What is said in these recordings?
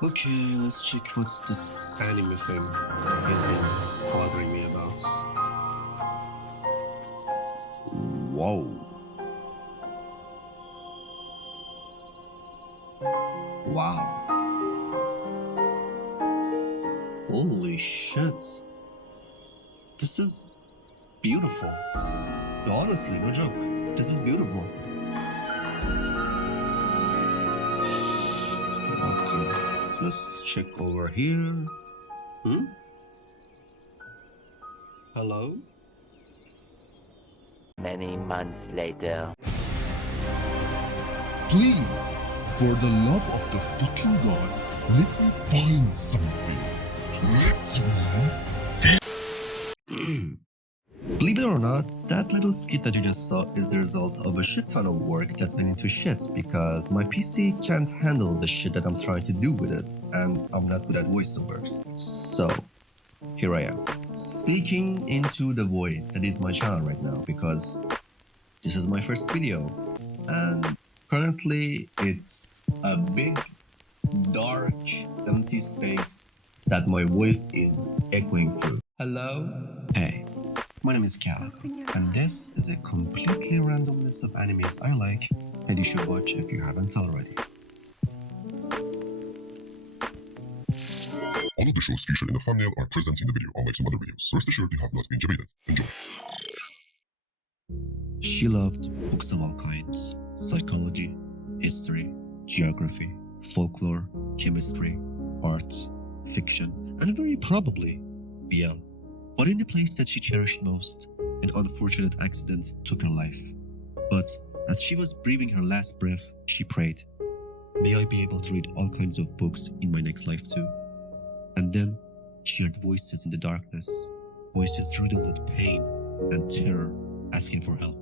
Okay, let's check what's this anime thing he's been bothering me about. Whoa. Wow. Holy shit. This is beautiful. No, honestly, no joke. This is beautiful. Okay, let's check over here. Hello? Many months later. Please, for the love of the fucking god, let me find something. Let me... Believe it or not, that little skit that you just saw is the result of a shit ton of work that went into shits because my PC can't handle the shit that I'm trying to do with it, and I'm not good at voiceovers. So, here I am, speaking into the void that is my channel right now because this is my first video, and currently it's a big, dark, empty space that my voice is echoing through. Hello? Hey. My name is Calico, and this is a completely random list of animes I like that you should watch if you haven't already. All of the shows featured in the thumbnail are present in the video, unlike some other videos, so rest assured you have not been debated. Enjoy. She loved books of all kinds: psychology, history, geography, folklore, chemistry, art, fiction, and very probably BL. But in the place that she cherished most, an unfortunate accident took her life. But as she was breathing her last breath, she prayed, "May I be able to read all kinds of books in my next life too." And then she heard voices in the darkness, voices riddled with pain and terror, asking for help.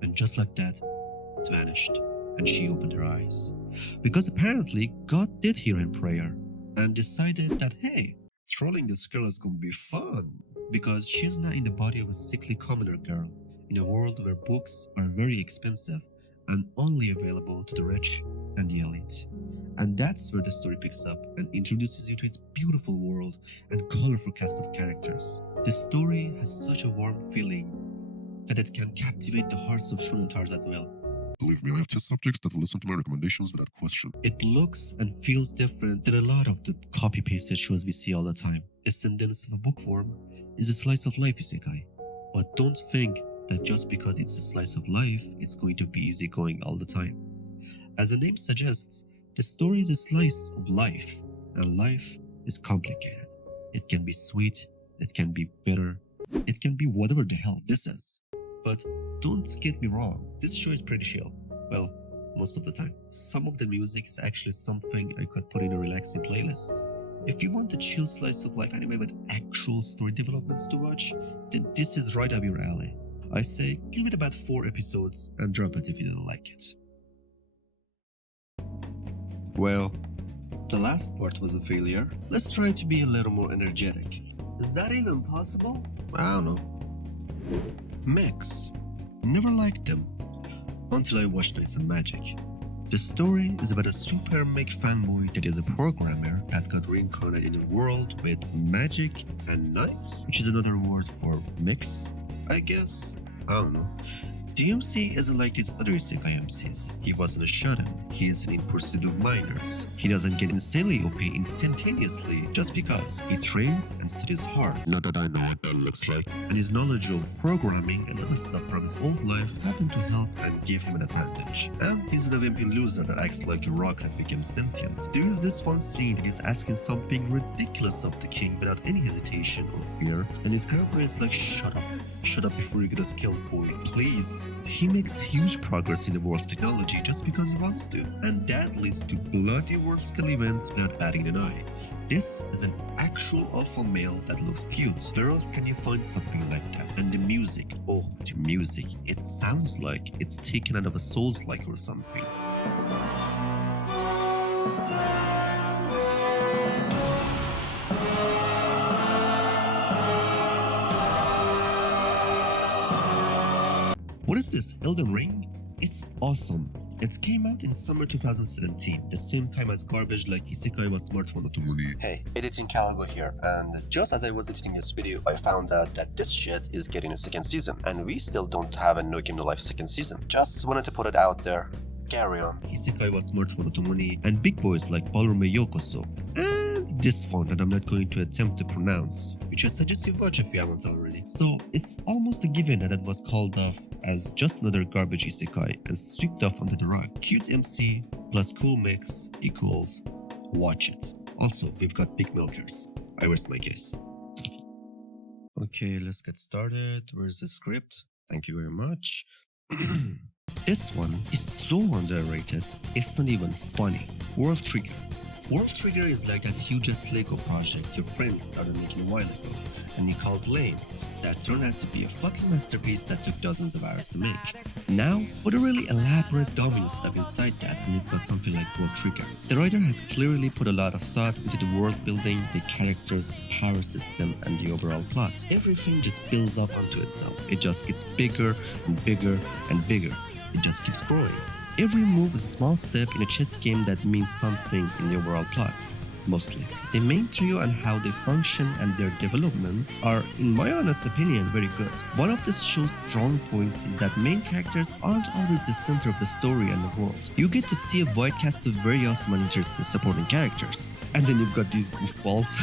And just like that, it vanished, and she opened her eyes. Because apparently God did hear her prayer and decided that, hey, trolling this girl is gonna be fun. Because she is now in the body of a sickly commoner girl in a world where books are very expensive and only available to the rich and the elite. And that's where the story picks up and introduces you to its beautiful world and colorful cast of characters. The story has such a warm feeling that it can captivate the hearts of Shunentars as well. Believe me, I have test subjects that will listen to my recommendations without question. It looks and feels different than a lot of the copy-pasted shows we see all the time. Its sentence of a book form is a slice of life isekai. But don't think that just because it's a slice of life, it's going to be easygoing all the time. As the name suggests, the story is a slice of life, and life is complicated. It can be sweet, it can be bitter, it can be whatever the hell this is. But don't get me wrong, this show is pretty chill. Well, most of the time. Some of the music is actually something I could put in a relaxing playlist. If you want a chill slice of life anime with actual story developments to watch, then this is right up your alley. I say give it about 4 episodes and drop it if you don't like it. Well, the last part was a failure. Let's try to be a little more energetic. Is that even possible? I don't know. Mechs. Never liked them. Until I watched Knights and Magic. The story is about a super mech fanboy that is a programmer that got reincarnated in a world with magic and knights, which is another word for mechs, I guess. I don't know. DMC isn't like his other isekai MCs. He wasn't a shonen. He isn't in pursuit of minors. He doesn't get insanely OP instantaneously just because. He trains and studies hard. Not that I know what that looks like. And his knowledge of programming and other stuff from his old life happened to help and give him an advantage. And he's an wimpy loser that acts like a rock that became sentient. There is this one scene that he's asking something ridiculous of the king without any hesitation or fear, and his grandpa is like, "Shut up. Shut up before you get us killed, boy, please." He makes huge progress in the world's technology just because he wants to, and that leads to bloody world-scale events without adding an eye. This is an actual alpha male that looks cute. Where else can you find something like that? And the music, oh, the music, it sounds like it's taken out of a Souls-like or something. What is this, Elden Ring? It's awesome. It came out in summer 2017, the same time as garbage like Isekai wa Smartphone no Tomoni. Hey, editing Caligo here, and just as I was editing this video, I found out that this shit is getting a second season, and we still don't have a No Game No Life second season. Just wanted to put it out there. Carry on. Isekai wa Smartphone no Tomoni, and big boys like Ballroom Yokoso, and this font that I'm not going to attempt to pronounce, which I suggest you watch if you haven't already. So it's almost a given that it was called off as just another garbage isekai and swept off under the rug. Cute MC plus cool mix equals watch it. Also, we've got big milkers. I rest my case. Okay, let's get started. Where's the script? Thank you very much. This one is so underrated, it's not even funny. World Trigger. World Trigger is like that hugest Lego project your friends started making a while ago, and you called lame. That turned out to be a fucking masterpiece that took dozens of hours to make. Now, put a really elaborate domino stuff inside that and you've got something like World Trigger. The writer has clearly put a lot of thought into the world building, the characters, the power system, and the overall plot. Everything just builds up onto itself. It just gets bigger and bigger and bigger. It just keeps growing. Every move is a small step in a chess game that means something in the overall plot. Mostly. The main trio and how they function and their development are, in my honest opinion, very good. One of the show's strong points is that main characters aren't always the center of the story and the world. You get to see a wide cast of very awesome and interesting supporting characters. And then you've got these goofballs.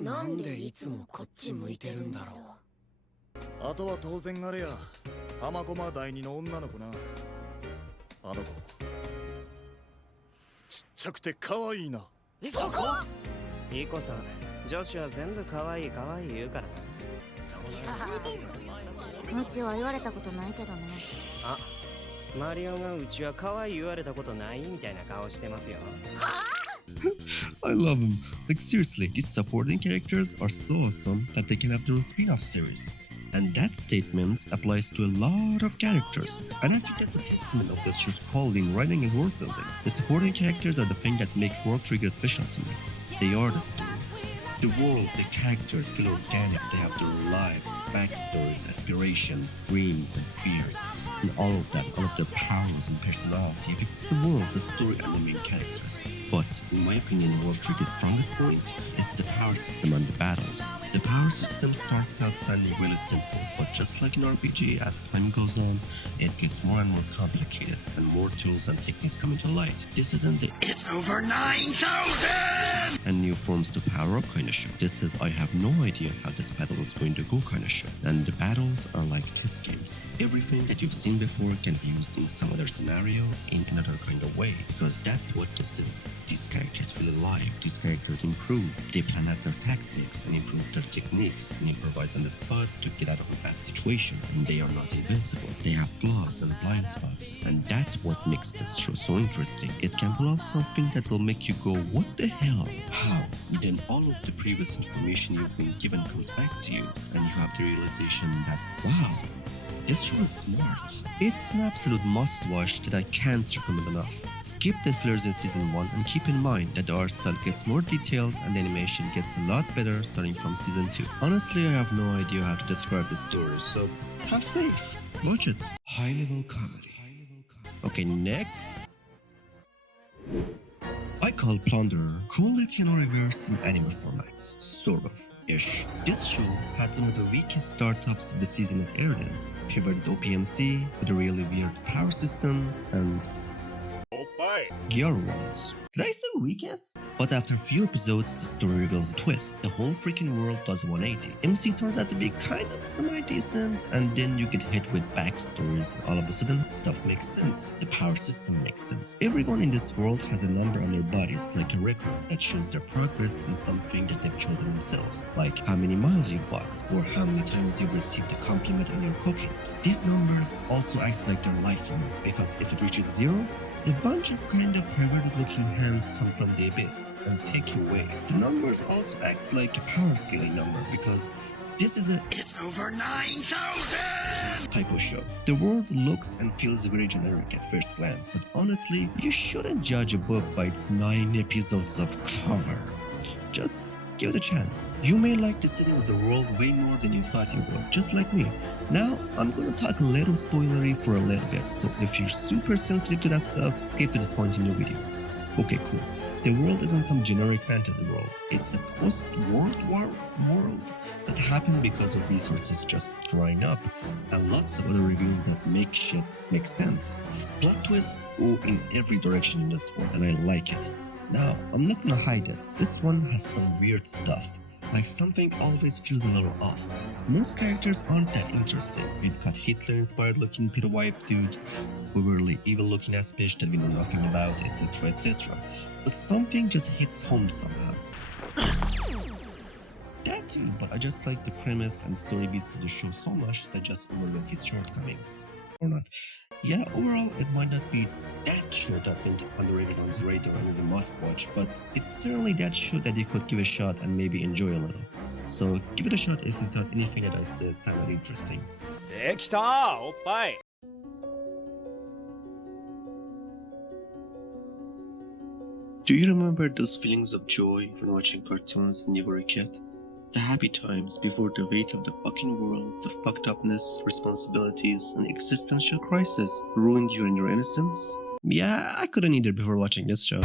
なんでいつもこっち向いてるんだろう。あとは当然あれや、浜駒第二の女の子な。あの子、ちっちゃくて可愛いな。そこ？いい子さん、女子は全部可愛い可愛い言うからな。うちは言われたことないけどね。あ、マリオがうちは可愛い言われたことないみたいな顔してますよ。I love them. Like seriously, these supporting characters are so awesome that they can have their own spin-off series. And that statement applies to a lot of characters. And I think that's a testament of this show's quality in writing and world building. The supporting characters are the thing that make World Trigger special to me. They are the story. The world, the characters feel organic. They have their lives, backstories, aspirations, dreams, and fears. And all of that, all of their powers and personality affects the world, the story, and the main characters. But, in my opinion, World Trigger's strongest point is the power system and the battles. The power system starts out sounding really simple, but just like in RPG, as time goes on, it gets more and more complicated, and more tools and techniques come into light. This isn't the "It's over 9,000!" and new forms to power up kind of show. This is I have no idea how this battle is going to go kind of show. And the battles are like chess games. Everything that you've seen before can be used in some other scenario in another kind of way, because that's what this is. These characters feel alive, these characters improve, they plan out their tactics and improve their techniques and improvise on the spot to get out of a bad situation. And they are not invincible, they have flaws and blind spots, and that's what makes this show so interesting. It can pull off something that will make you go, what the hell? How? Then all of the previous information you've been given comes back to you, and you have the realization that, wow, this show is smart. It's an absolute must-watch that I can't recommend enough. Skip the fillers in season 1 and keep in mind that the art style gets more detailed and the animation gets a lot better starting from season 2. Honestly, I have no idea how to describe the story, so have faith. Watch it. High-level comedy. Okay, next. I call Plunderer cool Latino reverse in anime format. Sort of. Ish. This show had one of the weakest startups of the season it aired in. Pivoted OPMC with a really weird power system and gear ones. Did I say weakest? But after a few episodes, the story reveals a twist. The whole freaking world does a 180. MC turns out to be kind of semi-decent, and then you get hit with backstories, and all of a sudden, stuff makes sense. The power system makes sense. Everyone in this world has a number on their bodies, like a record that shows their progress in something that they've chosen themselves, like how many miles you've walked, or how many times you've received a compliment on your cooking. These numbers also act like their lifelines, because if it reaches 0, a bunch of kind of perverted looking hands come from the abyss and take you away. The numbers also act like a power scaling number because this is a "it's over 9,000" type of show. The world looks and feels very generic at first glance, but honestly, you shouldn't judge a book by its 9 episodes of cover. Just give it a chance. You may like the setting of the world way more than you thought you would, just like me. Now, I'm gonna talk a little spoilery for a little bit, so if you're super sensitive to that stuff, skip to this point in your video. Okay, cool. The world isn't some generic fantasy world. It's a post-World War world that happened because of resources just drying up, and lots of other reveals that make shit make sense. Plot twists go in every direction in this one, and I like it. Now, I'm not gonna hide it. This one has some weird stuff. Like something always feels a little off. Most characters aren't that interesting. We've got Hitler-inspired looking Peter White dude, overly evil looking ass bitch that we know nothing about, etc, etc. But something just hits home somehow. That too, but I just like the premise and story beats of the show so much that I just overlook its shortcomings. Or not. Yeah, overall it might not be that show that went underrated on the radar and is a must watch, but it's certainly that show that you could give a shot and maybe enjoy a little. So give it a shot if you thought anything that I said sounded interesting. できたおっぱい Do you remember those feelings of joy when watching cartoons when you were a kid? The happy times before the weight of the fucking world, the fucked upness, responsibilities, and existential crisis ruined you and your innocence? Yeah, I couldn't either before watching this show.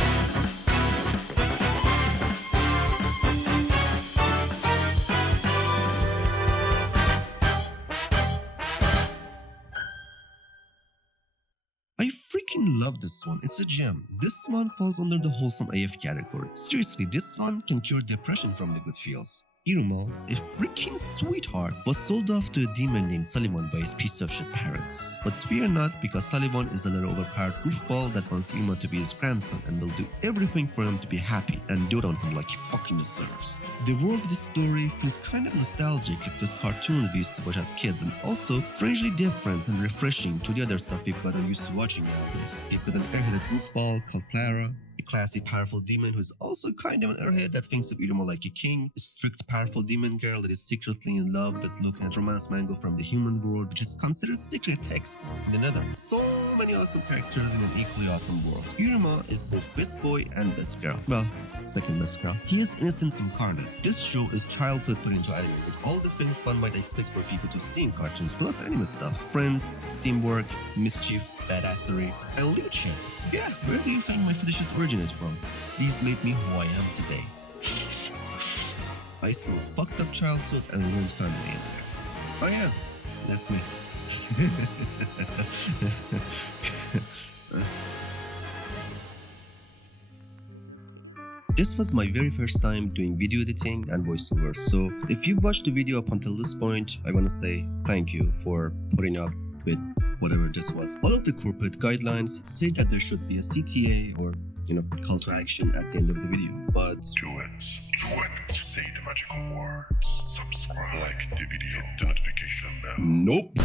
I freaking love this one. It's a gem. This one falls under the wholesome AF category. Seriously, this one can cure depression from the good feels. Iruma, a freaking sweetheart, was sold off to a demon named Sullivan by his piece of shit parents. But fear not, because Sullivan is a little overpowered goofball that wants Iruma to be his grandson and will do everything for him to be happy and dote on him like he fucking deserves. The world of this story feels kind of nostalgic if those cartoons we used to watch as kids, and also strangely different and refreshing to the other stuff we've gotten used to watching nowadays. We've got an airheaded goofball called Clara, a classy, powerful demon who is also kind of an airhead that thinks of Iruma like a king, a strict, powerful demon girl that is secretly in love with looking at romance manga from the human world, which is considered secret texts in the nether. So many awesome characters in an equally awesome world. Iruma is both best boy and best girl. Well, second best girl. He is innocence incarnate. This show is childhood put into anime, with all the things one might expect for people to see in cartoons, plus anime stuff. Friends, teamwork, mischief, badassery, and loot shit. Yeah, where do you think my fetishes originate from? These made me who I am today. I smell fucked up childhood and ruined family in there. Oh yeah, that's me. This was my very first time doing video editing and voiceover, so if you've watched the video up until this point, I want to say thank you for putting up with whatever this was. All of the corporate guidelines say that there should be a CTA or, call to action at the end of the video, but... Do it. Say the magical words. Subscribe. Like the video. Hit the notification bell. Nope.